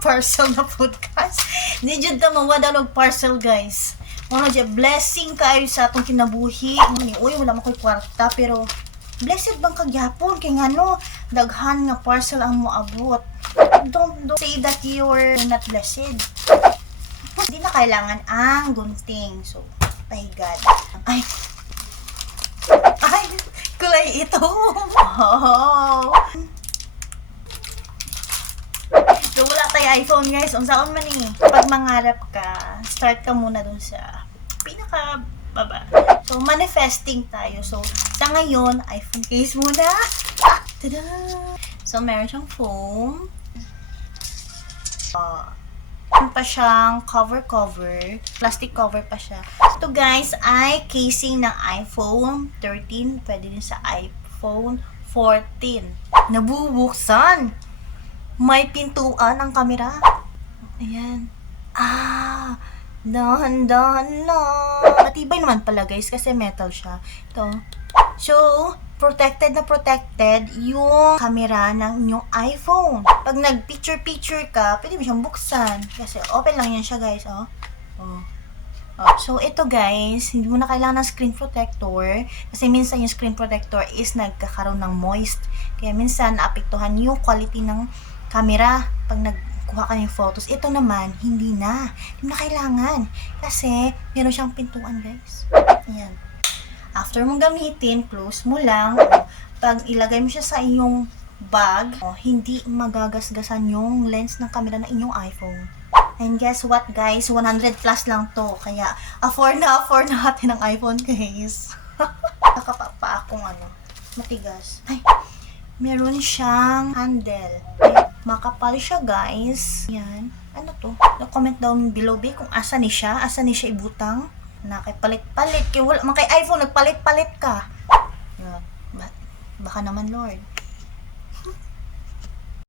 Parcel na podcast. Hindi dyan ta mawala ng parcel, guys. Ano dyan, blessing kayo sa atong kinabuhi. Uy, wala mo ko'y kwarta, pero blessed bang kagyapon? Kaya nga no, daghan nga parcel ang moabot. Don't say that you're not blessed. Hindi na kailangan ang gunting. So, God. Ay, kulay ito. Oh. So, wala tayo iPhone, guys. Unsaon man eh. Pag mangarap ka, start ka muna dun sa pinaka baba. So, manifesting tayo. So, sa ngayon, iPhone case muna. Tada! So, meron siyang foam. Meron pa siyang cover. Plastic cover pa siya. Ito, guys, ay casing ng iPhone 13. Pwede din sa iPhone 14. Nabubuksan! May pintuan ang kamera. Ayan. Dahan-dahan lang. Matibay naman pala, guys, kasi metal siya. Ito. So, protected na protected yung camera ng inyong iPhone. Pag nag-picture-picture ka, pwede mo siyang buksan. Kasi open lang yan siya, guys. So, ito, guys, hindi mo na kailangan ng screen protector. Kasi minsan yung screen protector is nagkakaroon ng moist. Kaya minsan, naapektuhan yung quality ng camera pag nagkuha ka ng photos. Ito naman, hindi na kailangan kasi meron siyang pintuan, guys. Ayan. After mong gamitin, close mo lang. Pag ilagay mo siya sa iyong bag, hindi magagasgasan yung lens ng camera ng inyong iPhone. And guess what, guys? 100 plus lang to. Kaya afford natin ang iPhone, guys. Nakapapa akong matigas. Ay, meron siyang handle. Makapal siya, guys. Yan. Ano to? Comment down below kung asa ni siya ibutang. Palit-palit. Kaya wala, kay iPhone, nagpalit-palit ka. Yan. Baka naman, Lord.